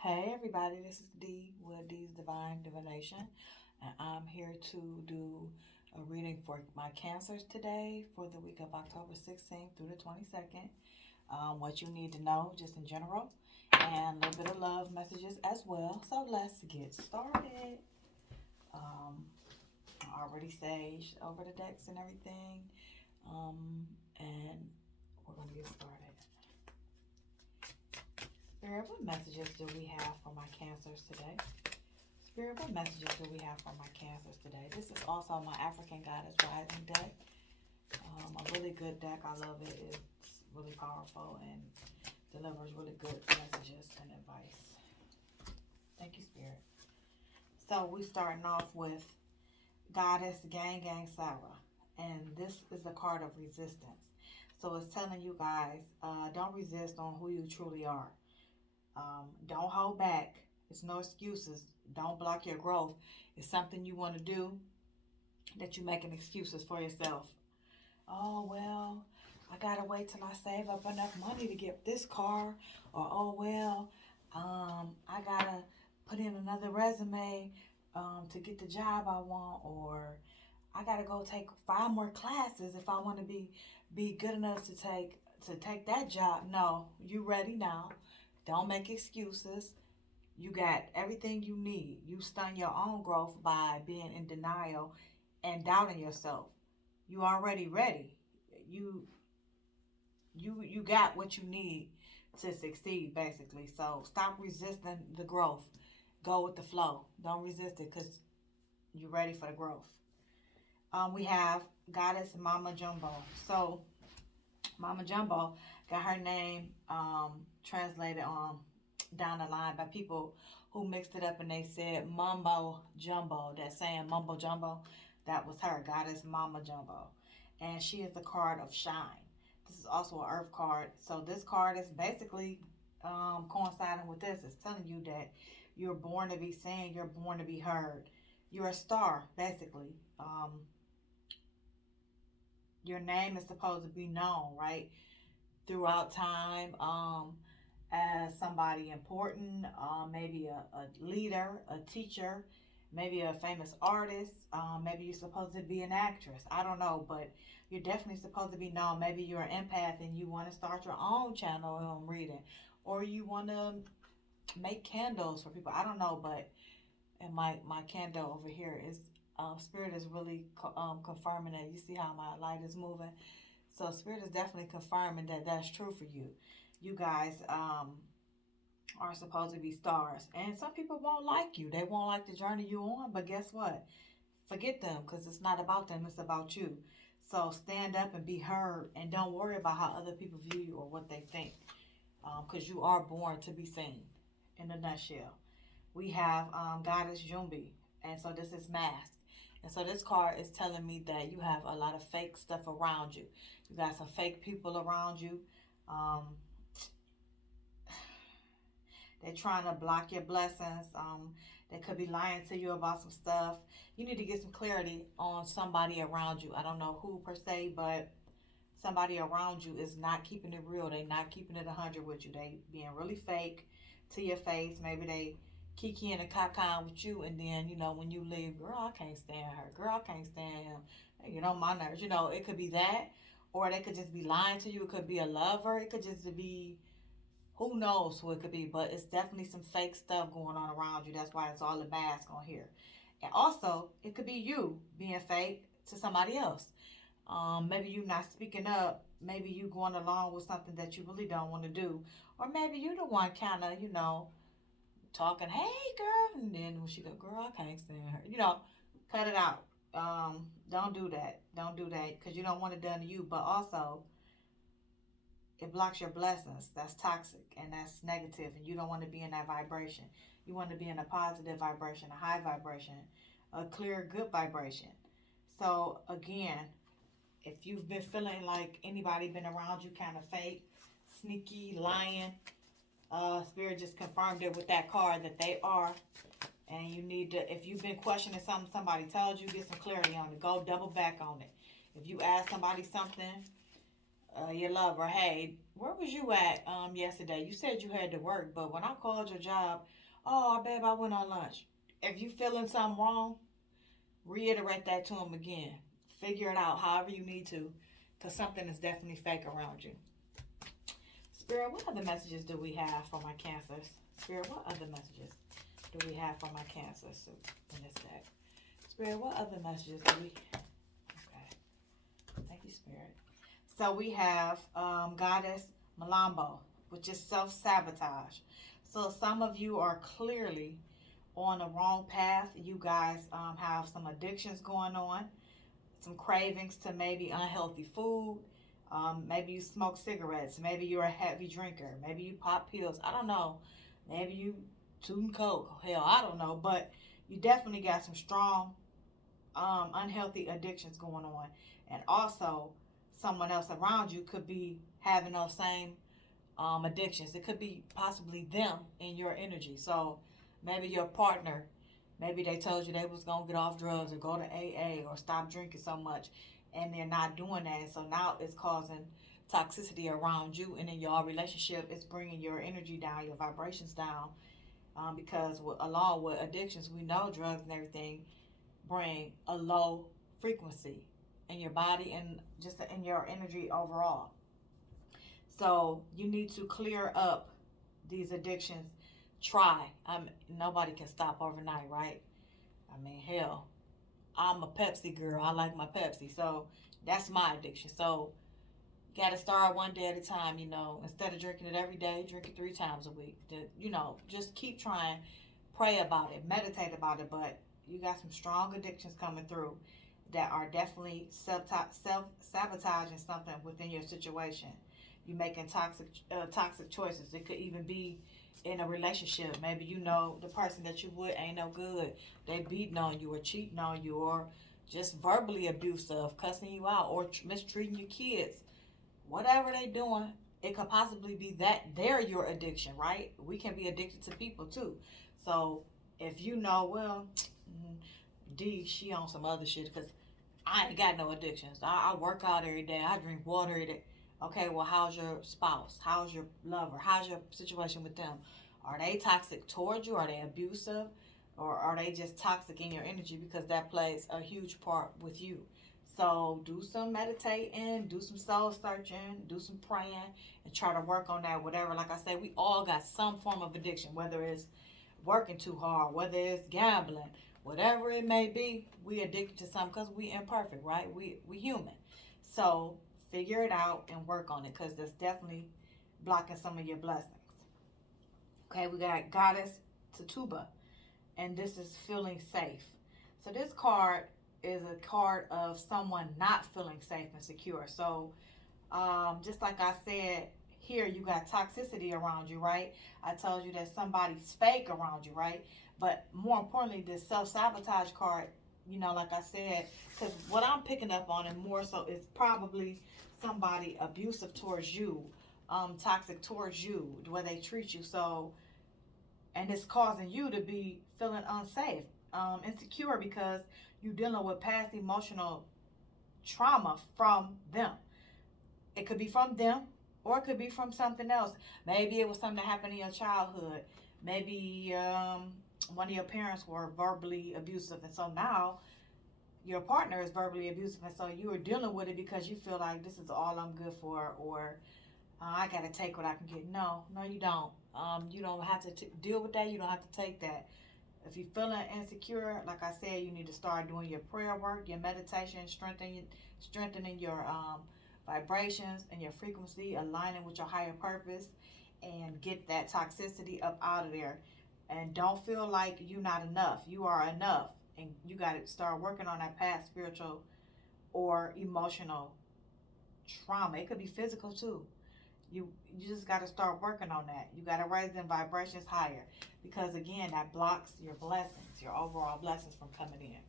Hey everybody, this is Dee with Dee's Divine Divination, and I'm here to do a reading for my cancers today for the week of October 16th through the 22nd. What you need to know just in general, and a little bit of love messages as well. So let's get started. Um, I already saged over the decks and everything, and we're going to get started. Spirit, what messages do we have for my cancers today? Spirit, what messages do we have for my cancers today? This is also my African Goddess Rising deck. A really good deck. I love it. It's really powerful and delivers really good messages and advice. Thank you, Spirit. So we starting off with Goddess Gang Gang Sarah. And this is the card of resistance. So it's telling you guys, don't resist on who you truly are. Don't hold back. It's no excuses. Don't block your growth. It's something you want to do that you're making excuses for yourself. Oh, well, I got to wait till I save up enough money to get this car. Or, oh, well, I got to put in another resume to get the job I want. Or I got to go take 5 more classes if I want to be good enough to take that job. No, you ready now. Don't make excuses. You got everything you need. You stun your own growth by being in denial and doubting yourself. You already ready. You you got what you need to succeed basically. So stop resisting the growth. Go with the flow. Don't resist it because you're ready for the growth. We have Goddess Mama Jumbo. So Mama Jumbo got her name translated down the line by people who mixed it up and they said mumbo jumbo. That saying mumbo jumbo, that was her, Goddess Mama Jumbo. And she is the card of shine. This is also an earth card. So this card is basically coinciding with this. It's telling you that you're born to be seen, you're born to be heard. You're a star, basically. Your name is supposed to be known, right? Throughout time, as somebody important, maybe a leader, a teacher, maybe a famous artist, maybe you're supposed to be an actress. I don't know, but you're definitely supposed to be known. Maybe you're an empath and you want to start your own channel on reading, or you want to make candles for people. I don't know, but and my candle over here is spirit is really confirming that. You see how my light is moving, so spirit is definitely confirming that that's true for you. You guys are supposed to be stars, and some people won't like you. They won't like the journey you on. But guess what? Forget them because it's not about them. It's about you. So stand up and be heard, and don't worry about how other people view you or what they think, because you are born to be seen. In a nutshell, we have Goddess Jumbi, and so this is mask. And so this card is telling me that you have a lot of fake stuff around you. You got some fake people around you. Um, they're trying to block your blessings. They could be lying to you about some stuff. You need to get some clarity on somebody around you. I don't know who per se, but somebody around you is not keeping it real. They not keeping it 100 with you. They being really fake to your face. Maybe they kiki and a caca with you, and then when you leave, girl, I can't stand her. Girl, I can't stand him. My nerves. It could be that, or they could just be lying to you. It could be a lover. It could just be who knows who it could be, but it's definitely some fake stuff going on around you. That's why it's all a mask on here. And also, it could be you being fake to somebody else. Maybe you not speaking up. Maybe you going along with something that you really don't want to do, or maybe you the one kind of talking, hey girl, and then when she go, girl, I can't stand her. Cut it out. Don't do that. Don't do that because you don't want it done to you. But also, it blocks your blessings. That's toxic and that's negative, and you don't want to be in that vibration. You want to be in a positive vibration, a high vibration, a clear, good vibration. So again, if you've been feeling like anybody been around you kind of fake, sneaky, lying, spirit just confirmed it with that card that they are. And you need to, if you've been questioning something somebody told you, get some clarity on it. Go double back on it. If you ask somebody something your lover, hey, where was you at yesterday? You said you had to work, but when I called your job, oh, babe, I went on lunch. If you feeling something wrong, reiterate that to him again. Figure it out however you need to, because something is definitely fake around you. Spirit, what other messages do we have for my cancers? Spirit, what other messages do we have for my cancers in this deck? Spirit, what other messages do we... Okay. Thank you, Spirit. So we have Goddess Malambo, which is self-sabotage. So some of you are clearly on the wrong path. You guys have some addictions going on, some cravings to maybe unhealthy food. Maybe you smoke cigarettes. Maybe you're a heavy drinker. Maybe you pop pills. I don't know. Maybe you tooting coke. Hell, I don't know. But you definitely got some strong unhealthy addictions going on. And also, someone else around you could be having those same addictions. It could be possibly them in your energy. So maybe your partner, maybe they told you they was going to get off drugs or go to AA or stop drinking so much, and they're not doing that. So now it's causing toxicity around you, and in your relationship, it's bringing your energy down, your vibrations down. Because along with addictions, we know drugs and everything bring a low frequency in your body and just in your energy overall. So you need to clear up these addictions. Try. Nobody can stop overnight, right? I mean, hell, I'm a Pepsi girl. I like my Pepsi. So that's my addiction. So you got to start one day at a time, Instead of drinking it every day, drink it 3 times a week. Just keep trying. Pray about it. Meditate about it. But you got some strong addictions coming through that are definitely self-sabotaging something within your situation. You're making toxic choices. It could even be in a relationship. Maybe the person that you with ain't no good. They beating on you or cheating on you or just verbally abusive, cussing you out or mistreating your kids. Whatever they doing, it could possibly be that they're your addiction, right? We can be addicted to people too. So if well, D, she on some other shit because I ain't got no addictions. I work out every day. I drink water every day. Okay, well, how's your spouse? How's your lover? How's your situation with them? Are they toxic towards you? Are they abusive? Or are they just toxic in your energy? Because that plays a huge part with you. So do some meditating, do some soul searching, do some praying, and try to work on that. Whatever, like I said, we all got some form of addiction, whether it's working too hard, whether it's gambling, whatever it may be, we addicted to something because we imperfect, right? We human. So figure it out and work on it because that's definitely blocking some of your blessings. Okay, we got Goddess Tatuba, and this is feeling safe. So this card is a card of someone not feeling safe and secure. So just like I said, here you got toxicity around you, right? I told you that somebody's fake around you, right? But more importantly, this self-sabotage card, like I said, because what I'm picking up on and more so is probably somebody abusive towards you, toxic towards you, the way they treat you. So, and it's causing you to be feeling unsafe, insecure because you're dealing with past emotional trauma from them. It could be from them or it could be from something else. Maybe it was something that happened in your childhood. Maybe one of your parents were verbally abusive, and so now your partner is verbally abusive, and so you are dealing with it because you feel like this is all I'm good for, or I gotta take what I can get. No, you don't. You don't have to deal with that. You don't have to take that. If you're feeling insecure, like I said, you need to start doing your prayer work, your meditation, strengthening your vibrations and your frequency, aligning with your higher purpose, and get that toxicity up out of there. And don't feel like you're not enough. You are enough, and you got to start working on that past spiritual or emotional trauma. It could be physical too. You just got to start working on that. You got to raise them vibrations higher, because again, that blocks your blessings, your overall blessings from coming in.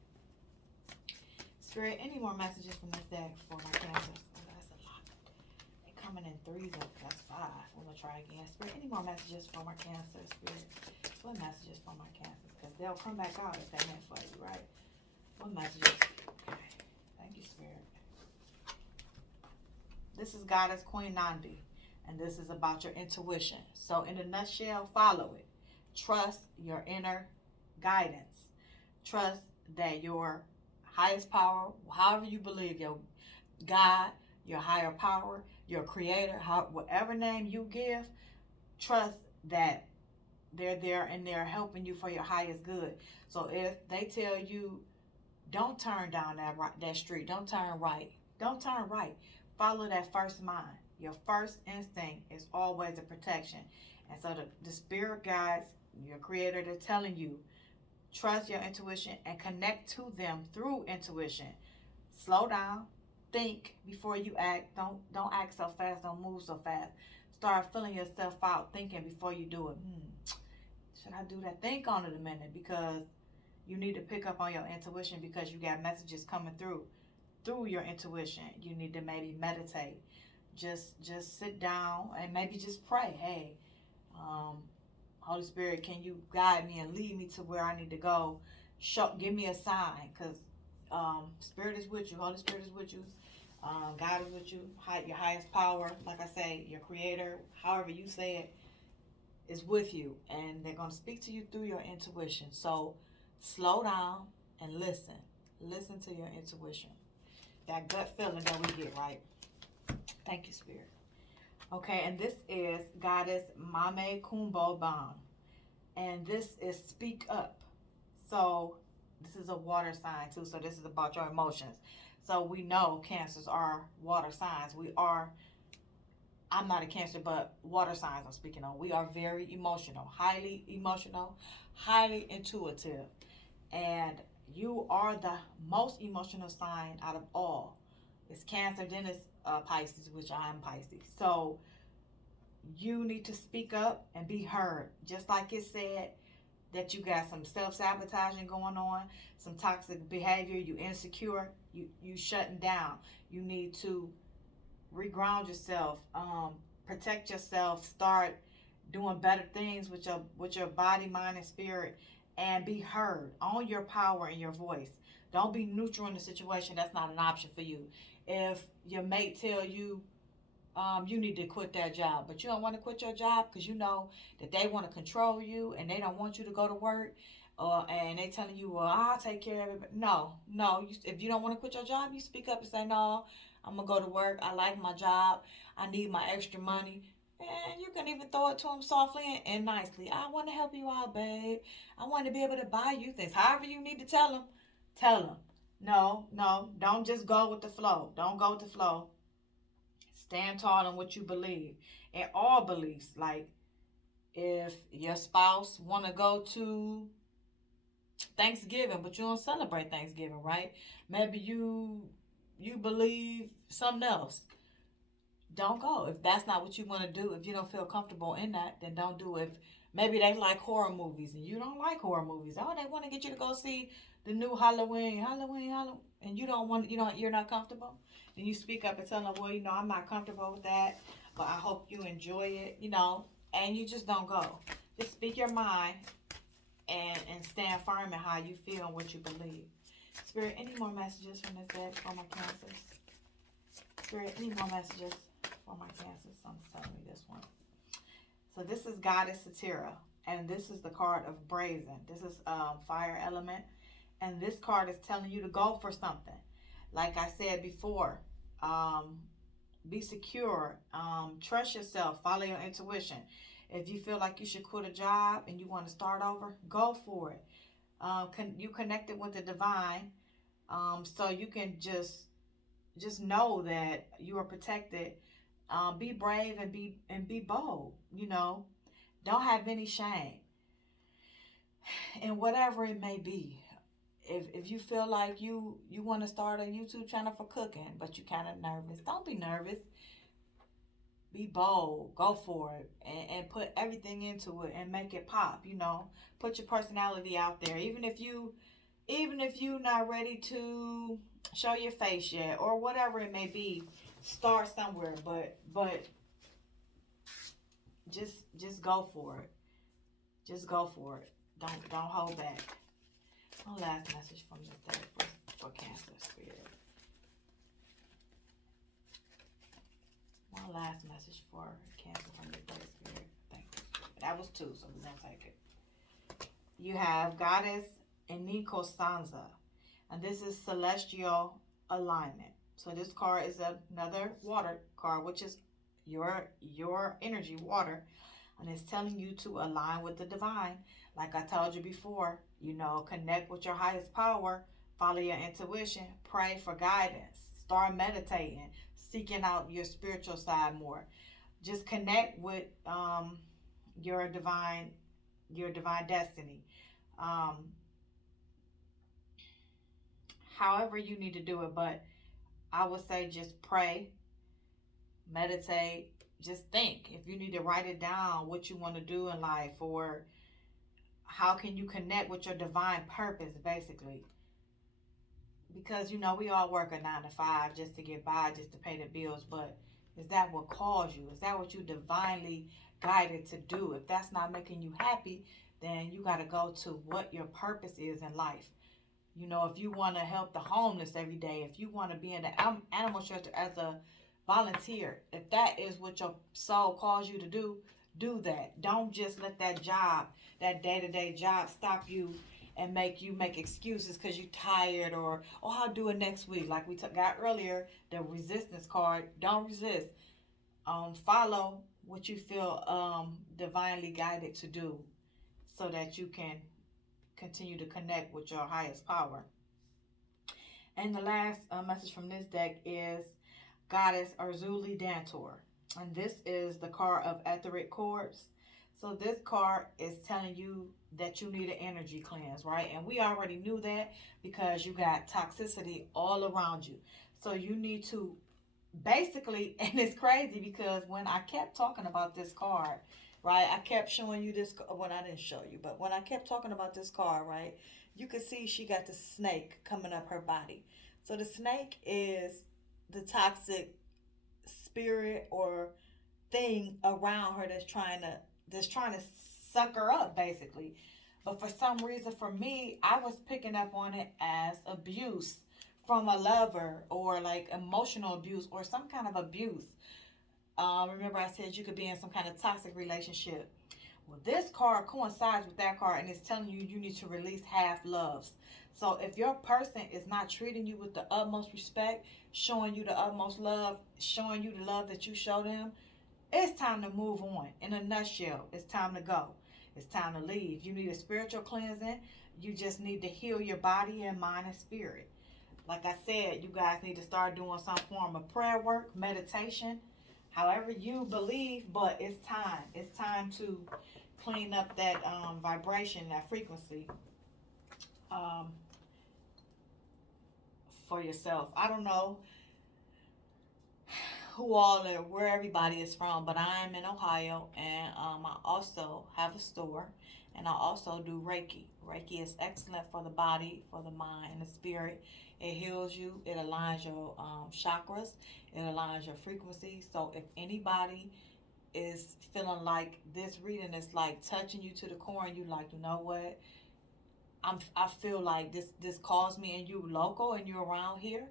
Spirit, any more messages from this deck for my cancers? Oh, that's a lot. They're coming in threes. That's 5. I'm gonna try again. Spirit, any more messages for my cancers? Spirit, what messages for my cancers? Because they'll come back out if they meant for you, right? What messages? Okay. Thank you, Spirit. This is Goddess Queen Nandi, and this is about your intuition. So in a nutshell, follow it. Trust your inner guidance. Trust that your highest power, however you believe, your God, your higher power, your creator, whatever name you give, trust that they're there and they're helping you for your highest good. So if they tell you, don't turn down that street, don't turn right, follow that first mind. Your first instinct is always a protection. And so the spirit guides, your creator, they're telling you, trust your intuition and connect to them through intuition. Slow down, think before you act. Don't act so fast, don't move so fast. Start filling yourself out, thinking before you do it. Should I do that? Think on it a minute, because you need to pick up on your intuition, because you got messages coming through your intuition. You need to maybe meditate. Just sit down and maybe just pray. Hey, Holy Spirit, can you guide me and lead me to where I need to go? Give me a sign, because Spirit is with you. Holy Spirit is with you. God is with you. Your highest power, like I say, your creator, however you say it, is with you. And they're going to speak to you through your intuition. So slow down and listen. Listen to your intuition. That gut feeling that we get, right? Thank you, Spirit. Okay, and this is Goddess Mame Kumbo Bam. And this is Speak Up. So this is a water sign too. So this is about your emotions. So we know Cancers are water signs. I'm not a Cancer, but water signs I'm speaking on. We are very emotional, highly intuitive. And you are the most emotional sign out of all. It's Cancer, then it's Pisces, which I am Pisces. So you need to speak up and be heard. Just like it said that you got some self-sabotaging going on, some toxic behavior, you insecure, you shutting down. You need to reground yourself, protect yourself, start doing better things with your body, mind, and spirit, and be heard. Own your power and your voice. Don't be neutral in the situation. That's not an option for you. If your mate tell you you need to quit that job, but you don't want to quit your job because you know that they want to control you and they don't want you to go to work, and they telling you, well, I'll take care of it. No. If you don't want to quit your job, you speak up and say, no, I'm going to go to work. I like my job. I need my extra money. And you can even throw it to them softly and nicely. I want to help you out, babe. I want to be able to buy you things. However you need to tell them, tell them. No, don't just go with the flow. Don't go with the flow. Stand tall in what you believe. In all beliefs. Like, if your spouse want to go to Thanksgiving, but you don't celebrate Thanksgiving, right? Maybe you believe something else. Don't go. If that's not what you want to do, if you don't feel comfortable in that, then don't do it. If maybe they like horror movies and you don't like horror movies. Oh, they want to get you to go see the new Halloween, and you don't want, you're not comfortable. And you speak up and tell them, well, I'm not comfortable with that, but I hope you enjoy it, and you just don't go. Just speak your mind and stand firm in how you feel and what you believe. Spirit, any more messages from this deck for my Cancers? Spirit, any more messages for my Cancers? Someone's telling me this one. So this is Goddess Satira, and this is the card of Brazen. This is fire element, and this card is telling you to go for something. Like I said before, be secure, trust yourself, follow your intuition. If you feel like you should quit a job and you want to start over, go for it. You connected with the divine, so you can just know that you are protected. Be brave and be bold. Don't have any shame, and whatever it may be. If you feel like you want to start a YouTube channel for cooking, but you're kind of nervous, don't be nervous. Be bold, go for it, and put everything into it and make it pop. Put your personality out there. Even if you're not ready to show your face yet, or whatever it may be, start somewhere. But just go for it. Just go for it. Don't hold back. One last message from the deck for Cancer Spirit. One last message for Cancer from the Third Spirit. Thank you. That was two, so we're going to take it. You have Goddess Eniko Sansa, and this is Celestial Alignment. So this card is another water card, which is your energy, water, and it's telling you to align with the divine. Like I told you before, connect with your highest power, follow your intuition, pray for guidance, start meditating, seeking out your spiritual side more. Just connect with your divine destiny. Um, However you need to do it, but I would say just pray, meditate, just think. If you need to write it down, what you want to do in life, or how can you connect with your divine purpose, basically. Because, we all work a 9 to 5 just to get by, just to pay the bills, but is that what calls you? Is that what you divinely guided to do? If that's not making you happy, then you got to go to what your purpose is in life. If you want to help the homeless every day, if you want to be in the animal shelter as a volunteer, if that is what your soul calls you to do that. Don't just let that job, that day-to-day job, stop you and make you make excuses because you're tired, or, oh, I'll do it next week. Like we got earlier, the resistance card. Don't resist. Follow what you feel divinely guided to do so that you can continue to connect with your highest power. And the last message from this deck is Goddess Arzuli Dantor. And this is the card of etheric cords. So this card is telling you that you need an energy cleanse, right? And we already knew that because you got toxicity all around you. So you need to basically, and it's crazy because when I kept talking about this card, right, I kept showing you this, well, I didn't show you, but when I kept talking about this card, right, you could see she got the snake coming up her body. So the snake is the toxic spirit or thing around her that's trying to suck her up, basically. But for some reason, for me, I was picking up on it as abuse from a lover, or like emotional abuse, or some kind of abuse. Remember I said you could be in some kind of toxic relationship. Well, this card coincides with that card, and it's telling you you need to release half loves. So if your person is not treating you with the utmost respect, showing you the utmost love, showing you the love that you show them, it's time to move on. In a nutshell, it's time to go. It's time to leave. You need a spiritual cleansing. You just need to heal your body and mind and spirit. Like I said, you guys need to start doing some form of prayer work, meditation, however you believe, but it's time. It's time to clean up that vibration, that frequency for yourself. I don't know who all are, where everybody is from, but I am in Ohio, and I also have a store, and I also do Reiki. Reiki is excellent for the body, for the mind, and the spirit. It heals you. It aligns your chakras. It aligns your frequency. So if anybody is feeling like this reading is like touching you to the core, and you like, you know what, I feel like this calls me, and you local and you're around here,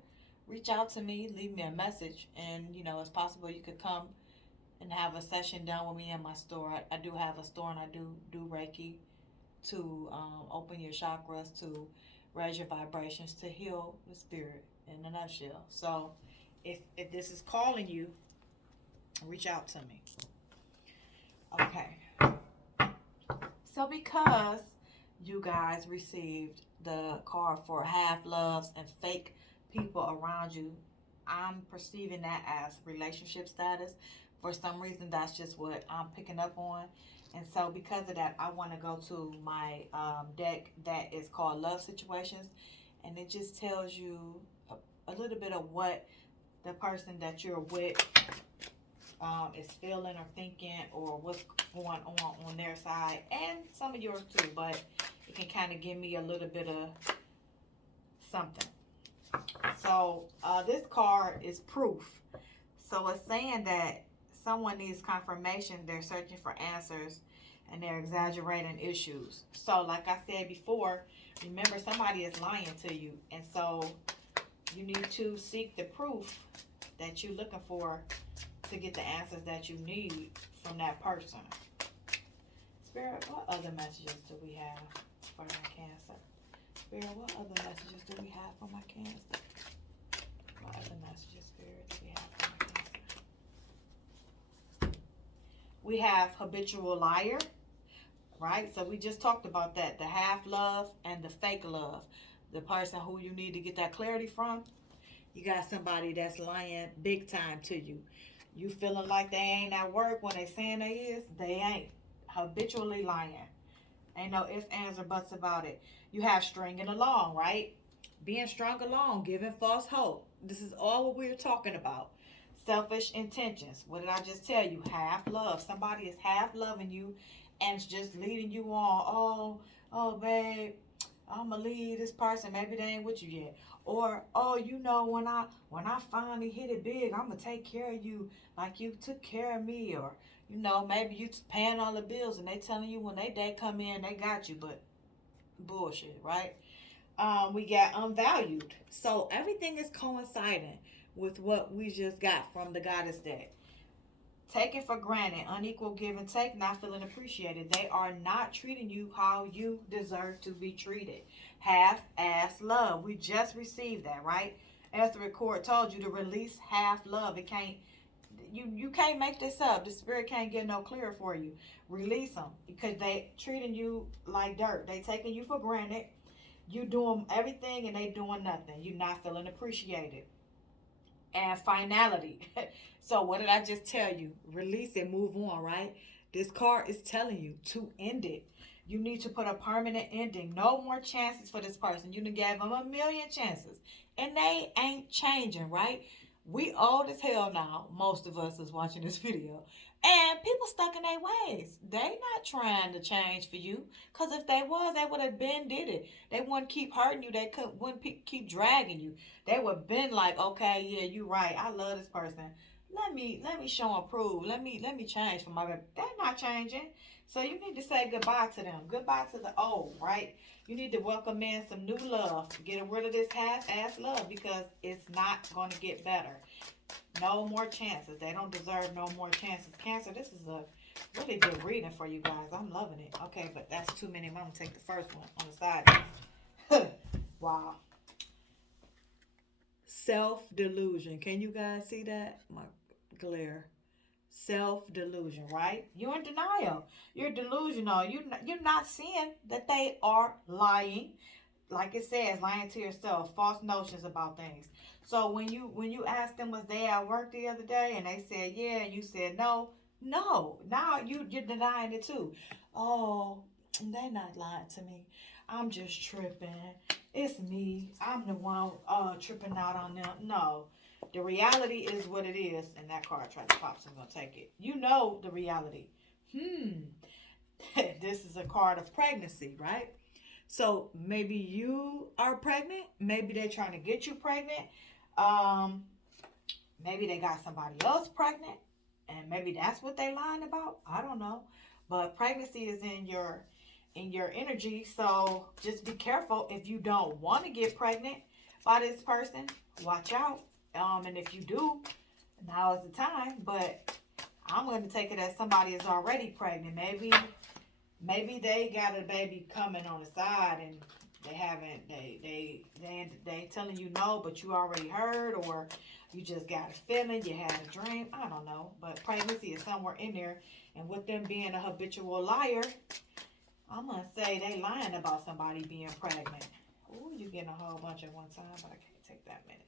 reach out to me, leave me a message, and it's possible you could come and have a session done with me in my store. I do have a store, and I do Reiki to open your chakras, to raise your vibrations, to heal the spirit, in a nutshell. So if this is calling you, reach out to me. Okay. So because you guys received the card for half loves and fake people around you, I'm perceiving that as relationship status. For some reason, that's just what I'm picking up on. And so because of that, I want to go to my deck that is called Love Situations. And it just tells you a little bit of what the person that you're with is feeling or thinking, or what's going on their side, and some of yours too. But it can kind of give me a little bit of something. So this card is proof. So it's saying that someone needs confirmation, they're searching for answers, and they're exaggerating issues. So like I said before, remember, somebody is lying to you, and so you need to seek the proof that you're looking for to get the answers that you need from that person. Spirit, what other messages do we have for my Cancer? Spirit, what other messages do we have for my Cancer? What other messages, Spirit, do we have for my Cancer? We have habitual liar, right? So we just talked about that. The half love and the fake love. The person who you need to get that clarity from. You got somebody that's lying big time to you. You feeling like they ain't at work when they saying they is. They ain't. Habitually lying. Ain't no ifs, ands, or buts about it. You have stringing along, right? Being strung along, giving false hope. This is all what we're talking about. Selfish intentions. What did I just tell you? Half love. Somebody is half loving you and it's just leading you on. Oh, babe, I'ma leave this person. Maybe they ain't with you yet. Or, oh, you know, when I finally hit it big, I'ma take care of you like you took care of me. Or, you know, maybe you paying all the bills and they telling you when they day come in, they got you, but bullshit, right? We got unvalued. So everything is coinciding with what we just got from the goddess deck. Taken for granted, unequal give and take, not feeling appreciated. They are not treating you how you deserve to be treated. Half-ass love. We just received that, right? Etheric Court told you to release half love. It can't, you can't make this up. The spirit can't get no clearer for you. Release them because they treating you like dirt. They taking you for granted. You doing everything and they doing nothing. You're not feeling appreciated. And finality. So what did I just tell you? Release it, move on, right? This card is telling you to end it. You need to put a permanent ending. No more chances for this person. You done gave them a million chances. And they ain't changing, right? We old as hell now. Most of us is watching this video. And people stuck in their ways. They not trying to change for you. Because if they was, they would have been did it. They wouldn't keep hurting you. They wouldn't keep dragging you. They would have been like, okay, yeah, you right. I love this person. Let me show and prove. Let me change for my baby. They're not changing. So you need to say goodbye to them. Goodbye to the old, right? You need to welcome in some new love. Get rid of this half-ass love because it's not going to get better. No more chances. They don't deserve no more chances. Cancer, this is a really good reading for you guys. I'm loving it. Okay, but that's too many. I'm going to take the first one on the side. Wow. Self-delusion. Can you guys see that? My glare. Self-delusion, right? You're in denial. You're delusional. You're not seeing that they are lying. Like it says, lying to yourself, false notions about things. So when you ask them, was they at work the other day, and they said yeah, and you said no, now you're denying it too. Oh, they're not lying to me. I'm just tripping. It's me. I'm the one tripping out on them. No. The reality is what it is. And that card tried to pop, so I'm going to take it. You know the reality. This is a card of pregnancy, right? So maybe you are pregnant. Maybe they're trying to get you pregnant. Maybe they got somebody else pregnant. And maybe that's what they lying about. I don't know. But pregnancy is in your energy. So just be careful if you don't want to get pregnant by this person. Watch out. And if you do, now is the time. But I'm going to take it as somebody is already pregnant. Maybe they got a baby coming on the side and they haven't. They telling you no, but you already heard, or you just got a feeling, you had a dream. I don't know. But pregnancy is somewhere in there. And with them being a habitual liar, I'm going to say they lying about somebody being pregnant. Ooh, you getting a whole bunch at one time, but I can't take that minute.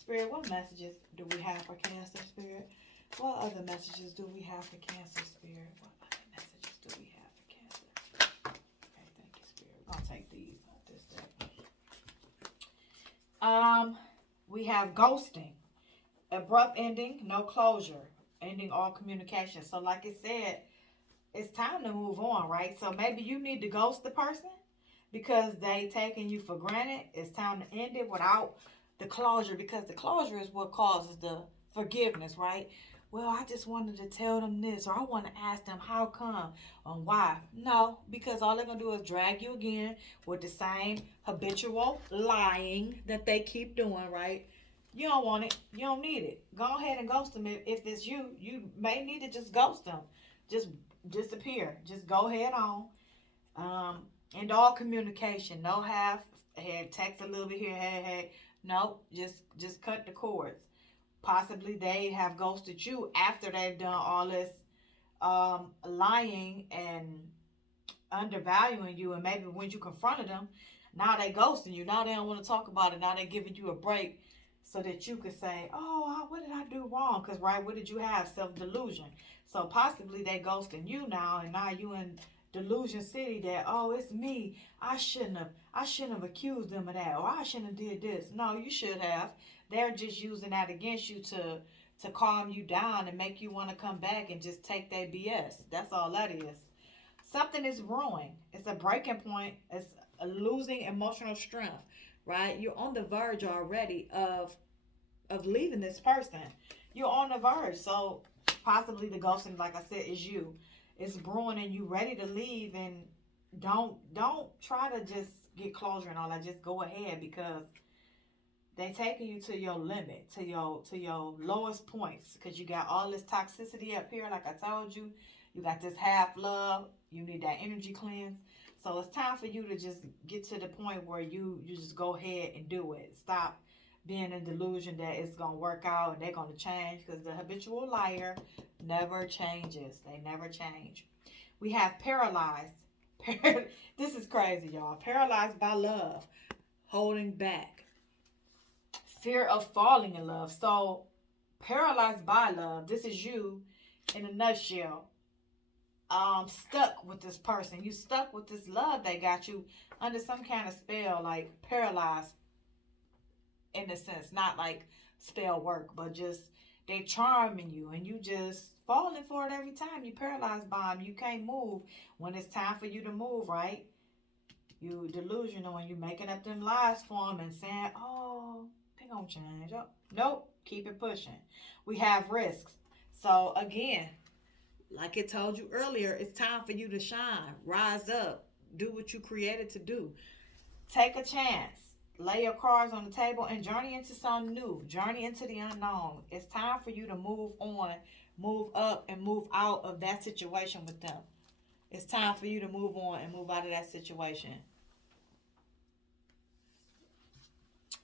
Spirit, what messages do we have for Cancer, Spirit? What other messages do we have for Cancer, Spirit? What other messages do we have for Cancer? Okay, thank you, Spirit. We're going to take these out this day. We have ghosting. Abrupt ending, no closure. Ending all communication. So like it said, it's time to move on, right? So maybe you need to ghost the person because they taking you for granted. It's time to end it without the closure, because the closure is what causes the forgiveness, right? Well, I just wanted to tell them this, or I want to ask them how come and why. No, because all they're going to do is drag you again with the same habitual lying that they keep doing, right? You don't want it. You don't need it. Go ahead and ghost them. If it's you, you may need to just ghost them. Just disappear. Just go head on. And all communication. No half. Hey, text a little bit here. Hey. No, just cut the cords. Possibly they have ghosted you after they've done all this lying and undervaluing you, and maybe when you confronted them, now they ghosting you. Now they don't want to talk about it. Now they giving you a break so that you could say, "Oh, what did I do wrong?" Because right, what did you have? Self delusion. So possibly they ghosting you now, and now you in delusion city that, oh, it's me. I shouldn't have accused them of that, or I shouldn't have did this. No, you should have. They're just using that against you to calm you down and make you want to come back and just take their BS. That's all that is. Something is brewing. It's a breaking point. It's a losing emotional strength, right? You're on the verge already of leaving this person. You're on the verge. So possibly the ghosting, like I said, is you. It's brewing and you ready to leave, and don't try to just get closure and all that. Just go ahead, because they taking you to your limit, to your lowest points, because you got all this toxicity up here, like I told you. You got this half love. You need that energy cleanse. So it's time for you to just get to the point where you just go ahead and do it. Stop being in delusion that it's gonna work out and they're gonna change, because the habitual liar never changes. They never change. We have paralyzed. This is crazy, y'all. Paralyzed by love, holding back, fear of falling in love. So paralyzed by love. This is you in a nutshell. Stuck with this person. You stuck with this love. They got you under some kind of spell, like paralyzed in a sense. Not like spell work, but just they charming you, and you just falling for it every time. You paralyzed by them. You can't move when it's time for you to move, right? You delusional and you making up them lies for them and saying, oh, they gonna change. Oh, nope, keep it pushing. We have risks. So again, like it told you earlier, it's time for you to shine, rise up, do what you created to do. Take a chance. Lay your cards on the table and journey into something new. Journey into the unknown. It's time for you to move on, move up, and move out of that situation with them. It's time for you to move on and move out of that situation.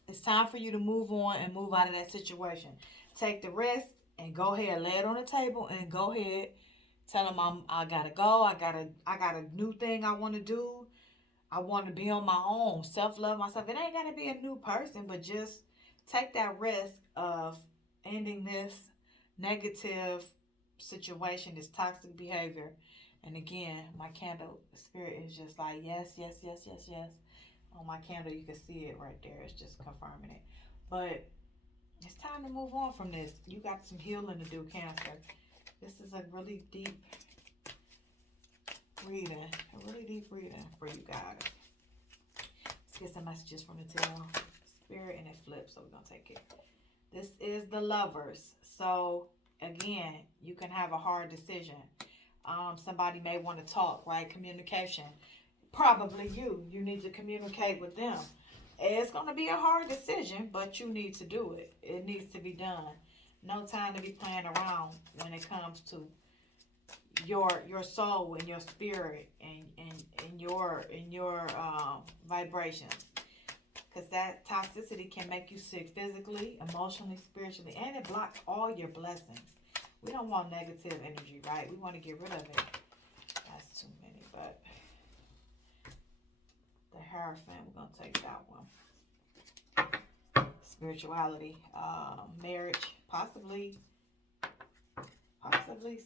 It's time for you to move on and move out of that situation. Take the risk and go ahead, lay it on the table and go ahead. Tell them I gotta go. I got a new thing I want to do. I want to be on my own. Self love myself. It ain't gotta be a new person, but just take that risk of ending this negative situation, this toxic behavior. And again, my candle spirit is just like yes, yes, yes, yes, yes. On my candle, you can see it right there. It's just confirming it. But it's time to move on from this. You got some healing to do, Cancer. This is a really deep reading. A really deep reading for you guys. Let's get some messages from the tail spirit, and it flips, so we're going to take it. This is the Lovers. So, again, you can have a hard decision. Somebody may want to talk, right? Communication. Probably you. You need to communicate with them. It's going to be a hard decision, but you need to do it. It needs to be done. No time to be playing around when it comes to your soul and your spirit and your vibrations. Because that toxicity can make you sick physically, emotionally, spiritually, and it blocks all your blessings. We don't want negative energy, right? We want to get rid of it. That's too many, but the Hierophant, we're going to take that one. Spirituality, marriage, possibly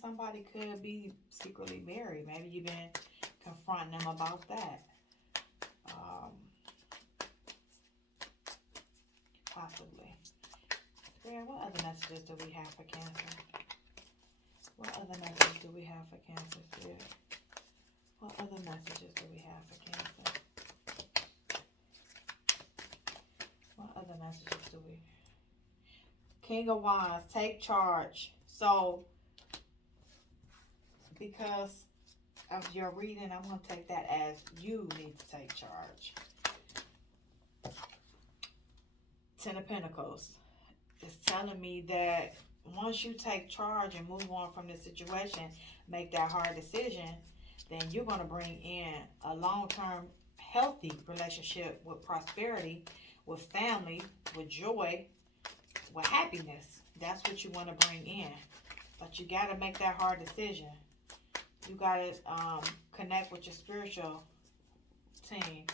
somebody could be secretly married. Maybe you've been confronting them about that. Possibly. Spirit, what other messages do we have for Cancer? What other messages do we have for Cancer, Spirit? What other messages do we have for Cancer? What other messages do we? King of Wands, take charge. So, because of your reading, I'm going to take that as you need to take charge. Ten of Pentacles. It's telling me that once you take charge and move on from the situation, make that hard decision, then you're going to bring in a long-term healthy relationship with prosperity, with family, with joy, with happiness. That's what you want to bring in. But you got to make that hard decision. You got to connect with your spiritual team.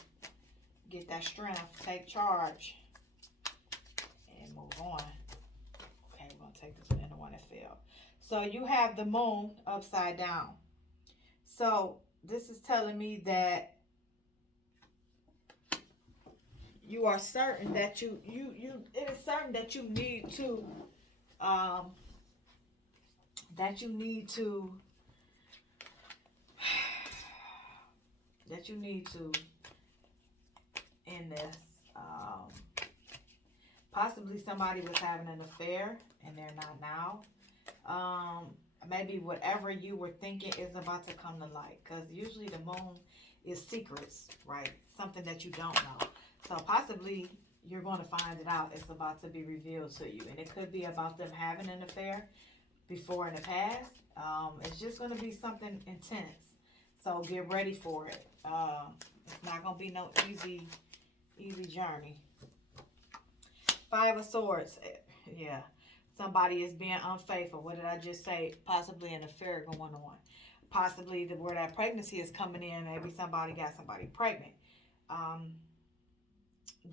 Get that strength. Take charge. And move on. Okay, we're going to take this one and the one that fell. So you have the moon upside down. So this is telling me that you are certain that it is certain that you need to end this. Possibly somebody was having an affair and they're not now. Maybe whatever you were thinking is about to come to light, because usually the moon is secrets, right? Something that you don't know. So possibly you're going to find it out. It's about to be revealed to you, and it could be about them having an affair before in the past. It's just going to be something intense. So get ready for it. It's not going to be no easy journey. Five of Swords. Yeah. Somebody is being unfaithful. What did I just say? Possibly an affair going on. Possibly where that pregnancy is coming in. Maybe somebody got somebody pregnant.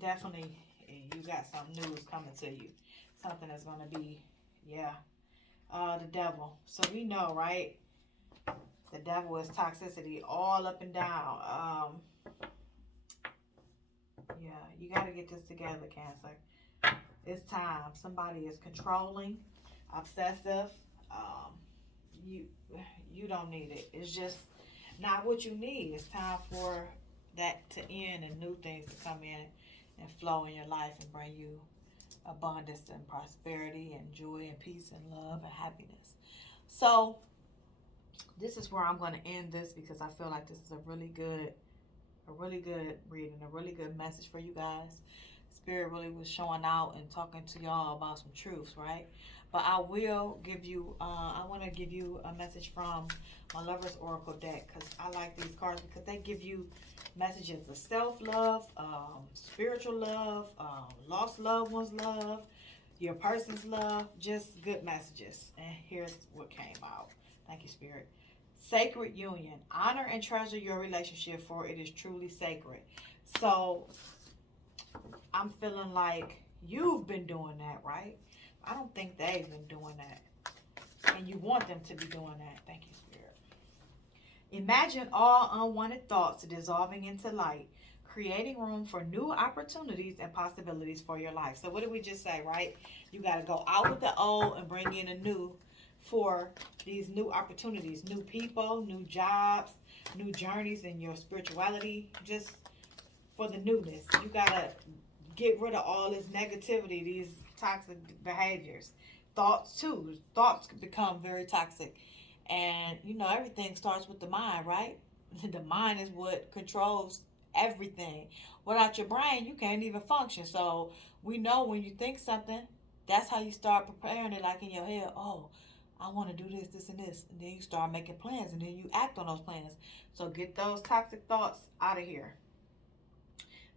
Definitely you got some news coming to you. Something that's going to be, yeah. The devil. So we know, right? The devil is toxicity all up and down. Yeah, you got to get this together, Cancer. It's time. Somebody is controlling, obsessive. You don't need it. It's just not what you need. It's time for that to end and new things to come in and flow in your life and bring you abundance and prosperity and joy and peace and love and happiness. So this is where I'm going to end this, because I feel like this is a really good reading, a really good message for you guys. Spirit really was showing out and talking to y'all about some truths, right? But I will give you, I want to give you a message from my Lover's Oracle deck, because I like these cards because they give you messages of self-love, spiritual love, lost loved ones love, your person's love, just good messages. And here's what came out. Thank you, Spirit. Sacred union. Honor and treasure your relationship, for it is truly sacred. So I'm feeling like you've been doing that, right? I don't think they've been doing that. And you want them to be doing that. Thank you, Spirit. Imagine all unwanted thoughts dissolving into light, creating room for new opportunities and possibilities for your life. So what did we just say, right? You got to go out with the old and bring in a new for these new opportunities, new people, new jobs, new journeys in your spirituality, just for the newness. You got to get rid of all this negativity, these toxic behaviors. Thoughts too. Thoughts can become very toxic. And, you know, everything starts with the mind, right? The mind is what controls everything. Without your brain, you can't even function. So we know when you think something, that's how you start preparing it, like in your head. Oh, I want to do this, this, and this. And then you start making plans, and then you act on those plans. So get those toxic thoughts out of here.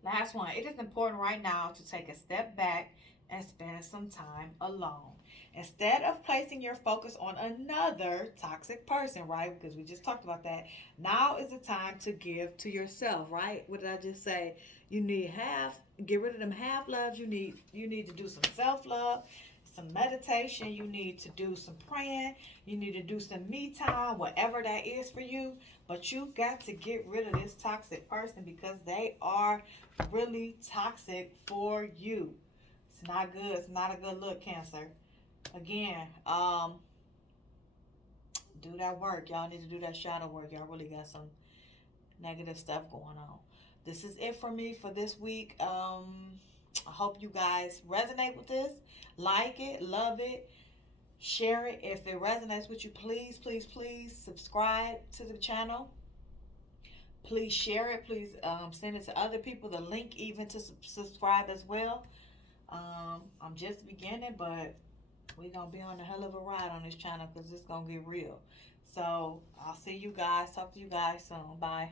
Last one. It is important right now to take a step back and spend some time alone. Instead of placing your focus on another toxic person, right? Because we just talked about that. Now is the time to give to yourself, right? What did I just say? You need get rid of them half loves. You need to do some self-love, some meditation. You need to do some praying. You need to do some me time, whatever that is for you. But you got to get rid of this toxic person, because they are really toxic for you. It's not good. It's not a good look, Cancer. Again, do that work. Y'all need to do that shadow work. Y'all really got some negative stuff going on. This is it for me for this week. I hope you guys resonate with this. Like it, love it, share it. If it resonates with you, please, please, please subscribe to the channel. Please share it. Please send it to other people. The link even to subscribe as well. I'm just beginning, but we're gonna be on a hell of a ride on this channel because it's gonna get real. So I'll see you guys. Talk to you guys soon. Bye.